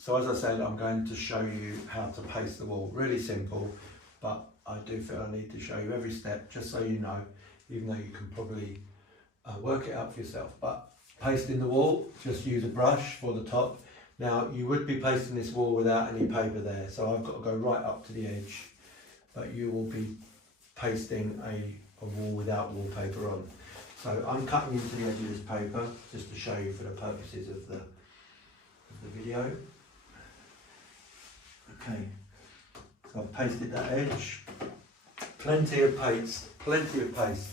So as I said, I'm going to show you how to paste the wall. Really simple, but I do feel I need to show you every step just so you know, even though you can probably work it out for yourself. But pasting the wall, just use a brush for the top. Now you would be pasting this wall without any paper there, so I've got to go right up to the edge, but you will be pasting a wall without wallpaper on. So I'm cutting into the edge of this paper just to show you for the purposes of the video. Okay, so I've pasted that edge. Plenty of paste, plenty of paste.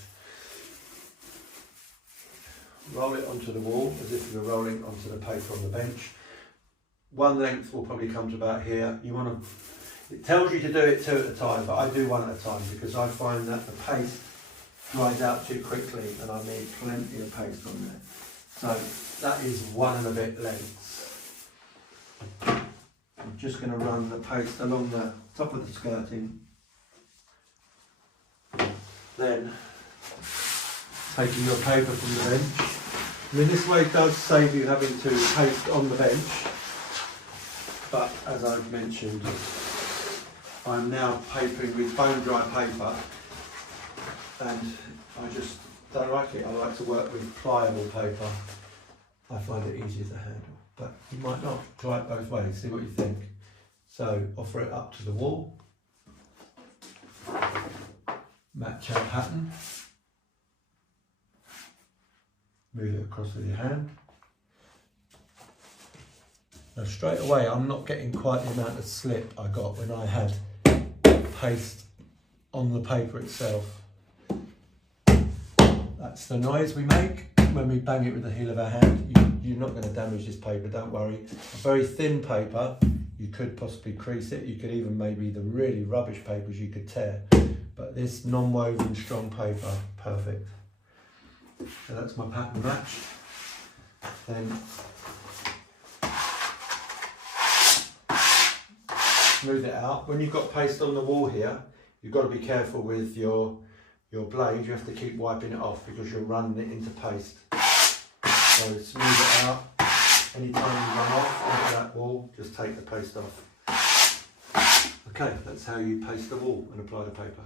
Roll it onto the wall as if you were rolling onto the paper on the bench. One length will probably come to about here. You want to, it tells you to do it 2 at a time, but I do 1 at a time because I find that the paste dries out too quickly and I need plenty of paste on there. So that is 1 and a bit lengths. I'm just going to run the paste along the top of the skirting. Then taking your paper from the bench. I mean, this way does save you having to paste on the bench, but as I've mentioned, I'm now papering with bone dry paper and I just don't like it. I like to work with pliable paper. I find it easier to handle, but you might not. Try it both ways, see what you think. So offer it up to the wall, match our pattern, move it across with your hand. Now straight away I'm not getting quite the amount of slip I got when I had paste on the paper itself. That's the noise we make when we bang it with the heel of our hand. You're not going to damage this paper, don't worry. A very thin paper, you could possibly crease it. You could even, maybe the really rubbish papers you could tear. But this non-woven strong paper, perfect. So that's my pattern match. Then smooth it out. When you've got paste on the wall here, you've got to be careful with your blade. You have to keep wiping it off because you're running it into paste. So smooth it out. Anytime you run off onto that wall, just take the paste off. Okay, that's how you paste the wall and apply the paper.